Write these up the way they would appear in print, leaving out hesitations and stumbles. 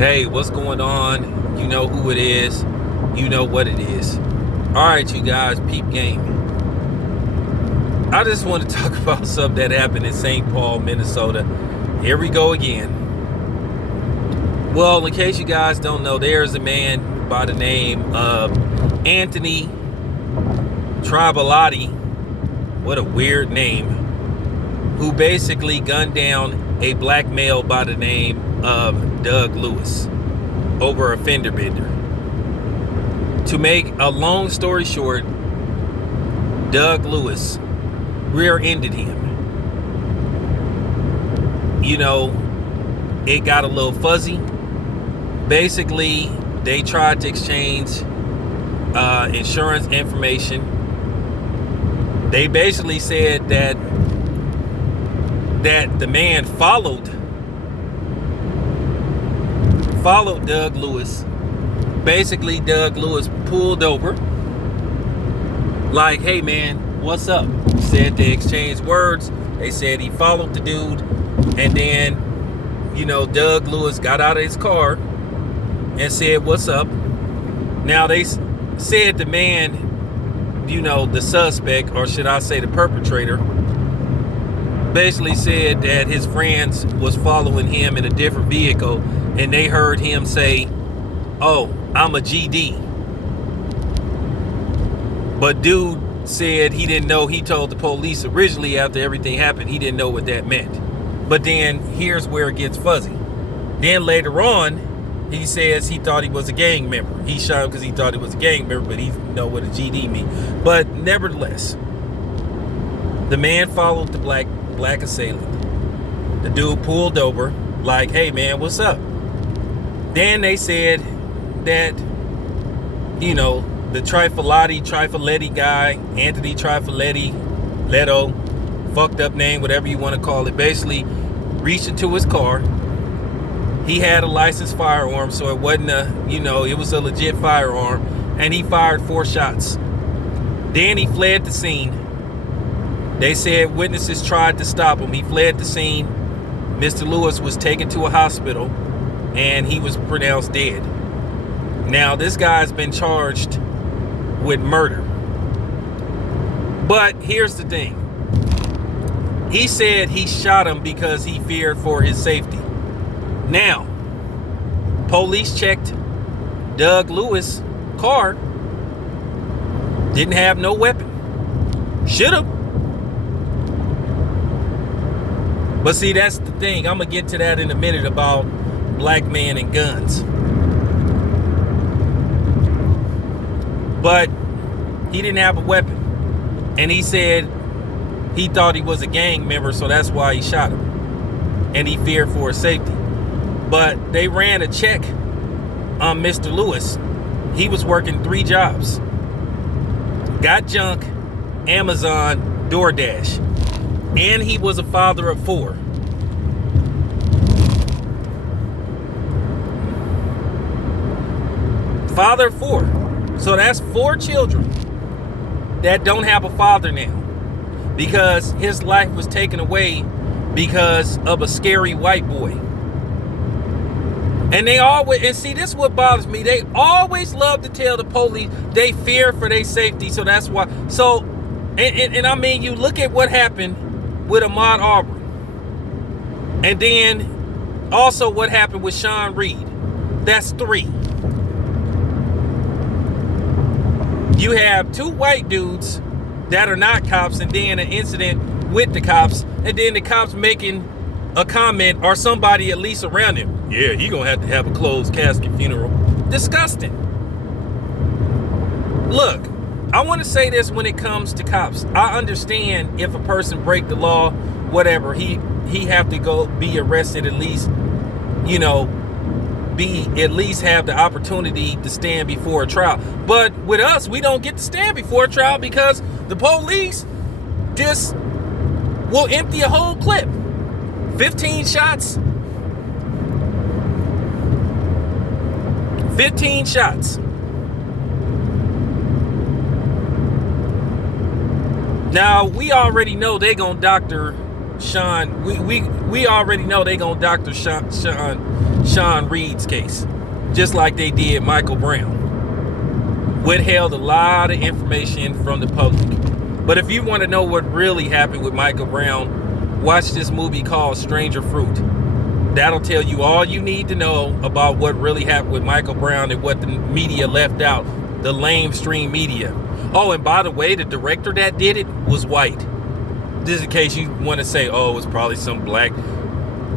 Hey, what's going on? You know who it is. You know what it is. All right, you guys, peep game. I just want to talk about something that happened in St. Paul, Minnesota. Here we go again. Well, in case you guys don't know, there's a man by the name of Anthony Tribalotti. What a weird name. Who basically gunned down a black male by the name of Doug Lewis over a fender bender. To make a long story short, Doug Lewis rear-ended him. You know, it got a little fuzzy. Basically, they tried to exchange insurance information. They basically said that the man followed Doug Lewis. Basically, Doug Lewis pulled over like, hey man, what's up? Said they exchanged words. They said he followed the dude, and then, you know, Doug Lewis got out of his car and said, what's up? Now, they said the man, you know, the suspect, or should I say the perpetrator, basically said that his friends was following him in a different vehicle, and they heard him say, oh, I'm a GD. But dude said he didn't know. He told the police originally after everything happened, he didn't know what that meant. But then here's where it gets fuzzy. Then later on, he says he thought he was a gang member. He shot him because he thought he was a gang member, but he didn't know what a GD means. But nevertheless, the man followed the black assailant. The dude pulled over like, hey man, what's up? Then they said that, you know, the Trifaletti guy, Anthony Trifaletti, Leto, fucked up name, whatever you want to call it, basically reached into his car. He had a licensed firearm, so it wasn't it was a legit firearm, and he fired 4 shots. Then he fled the scene. They said witnesses tried to stop him. He fled the scene. Mr. Lewis was taken to a hospital, and he was pronounced dead. Now, this guy's been charged with murder. But here's the thing. He said he shot him because he feared for his safety. Now, police checked Doug Lewis' car. Didn't have no weapon. Should have. But see, that's the thing. I'm going to get to that in a minute about black men and guns. But he didn't have a weapon. And he said he thought he was a gang member, so that's why he shot him. And he feared for his safety. But they ran a check on Mr. Lewis. He was working 3 jobs. Got Junk, Amazon, DoorDash. And he was a father of 4. Father of 4. So that's 4 children that don't have a father now, because his life was taken away because of a scary white boy. And they always, and see, this is what bothers me. They always love to tell the police they fear for their safety. So that's why. So, and I mean, you look at what happened with Ahmaud Arbery, and then also what happened with Sean Reed. That's 3. You have 2 white dudes that are not cops, and then an incident with the cops, and then the cops making a comment, or somebody at least around him, yeah, he gonna have to have a closed casket funeral. Disgusting. Look, I want to say this when it comes to cops. I understand if a person break the law, whatever, he have to go be arrested, at least, at least have the opportunity to stand before a trial. But with us, we don't get to stand before a trial because the police just will empty a whole clip. 15 shots. 15 shots. Now, we already know they gonna doctor Sean. We already know they gonna doctor Sean Sean Reed's case, just like they did Michael Brown. Withheld a lot of information from the public. But if you want to know what really happened with Michael Brown, watch this movie called Stranger Fruit. That'll tell you all you need to know about what really happened with Michael Brown and what the media left out, the lamestream media. Oh, and by the way, the director that did it was white. This is in case you want to say, oh, it's probably some black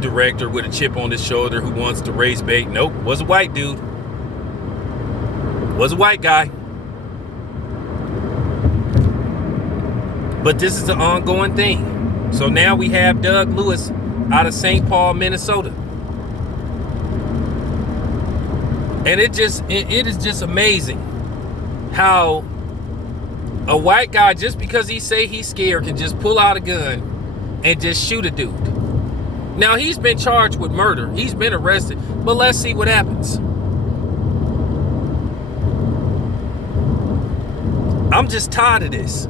director with a chip on his shoulder who wants to raise bait. Nope, was a white dude. Was a white guy. But this is an ongoing thing. So now we have Doug Lewis out of St. Paul, Minnesota. And it is just amazing how a white guy, just because he say he's scared, can just pull out a gun and just shoot a dude. Now, he's been charged with murder. He's been arrested. But let's see what happens. I'm just tired of this.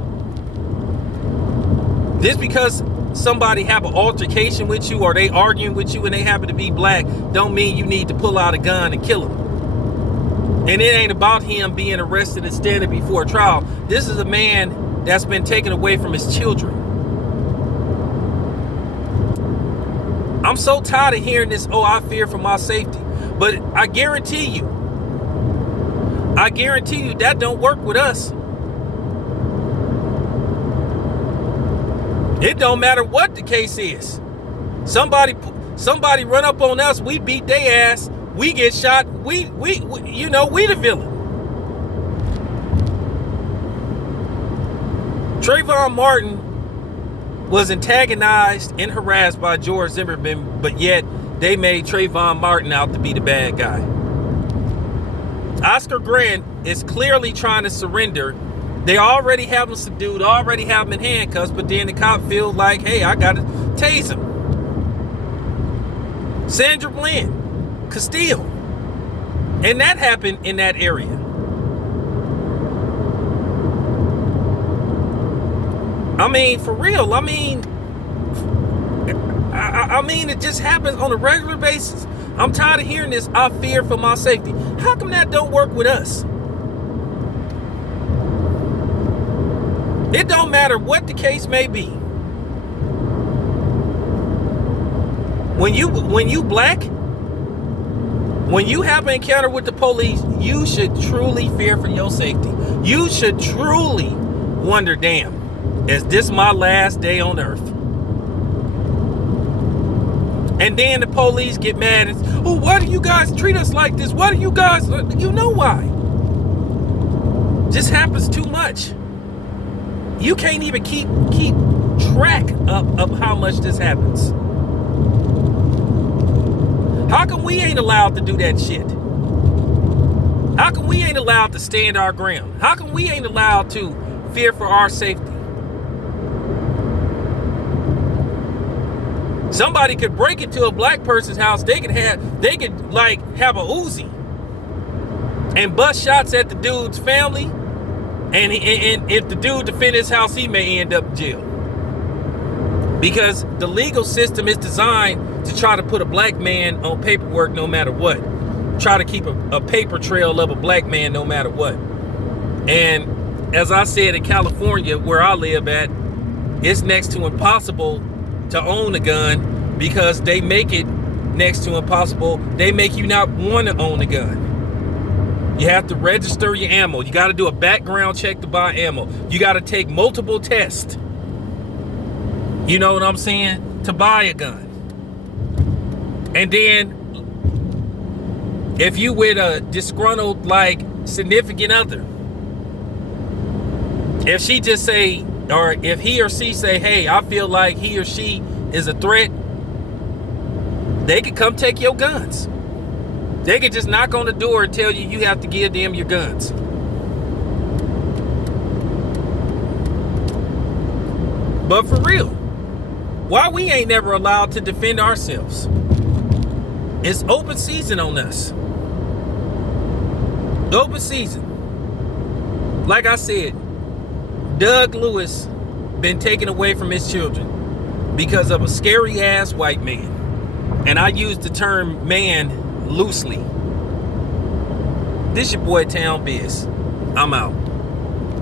Just because somebody have an altercation with you or they arguing with you and they happen to be black, don't mean you need to pull out a gun and kill them. And it ain't about him being arrested and standing before a trial. This is a man that's been taken away from his children. I'm so tired of hearing this, oh, I fear for my safety. But I guarantee you that don't work with us. It don't matter what the case is. Somebody run up on us, we beat their ass, we get shot, we the villain. Trayvon Martin was antagonized and harassed by George Zimmerman, but yet they made Trayvon Martin out to be the bad guy. Oscar Grant is clearly trying to surrender. They already have him subdued, already have him in handcuffs, but then the cop feels like, hey, I gotta tase him. Sandra Bland, Castile. And that happened in that area. I mean, for real, I mean, it just happens on a regular basis. I'm tired of hearing this, I fear for my safety. How come that don't work with us? It don't matter what the case may be. When you black, when you have an encounter with the police, you should truly fear for your safety. You should truly wonder, damn, is this my last day on earth? And then the police get mad and, oh, why do you guys treat us like this? Why do you guys, you know why? Just happens too much. You can't even keep track of how much this happens. How come we ain't allowed to do that shit? How come we ain't allowed to stand our ground? How come we ain't allowed to fear for our safety? Somebody could break into a black person's house. They could have a Uzi and bust shots at the dude's family. And if the dude defend his house, he may end up in jail. Because the legal system is designed to try to put a black man on paperwork no matter what. Try to keep a paper trail of a black man no matter what. And as I said, in California, where I live at, it's next to impossible to own a gun because they make it next to impossible. They make you not want to own a gun. You have to register your ammo. You got to do a background check to buy ammo. You got to take multiple tests. You know what I'm saying? To buy a gun. And then, if you with a disgruntled, significant other, if she just say, or if he or she say, hey, I feel like he or she is a threat, they could come take your guns. They could just knock on the door and tell you have to give them your guns. But for real, why we ain't never allowed to defend ourselves? It's open season on us. Open season. Like I said, Doug Lewis been taken away from his children because of a scary ass white man. And I use the term man loosely. This your boy Town Biz. I'm out.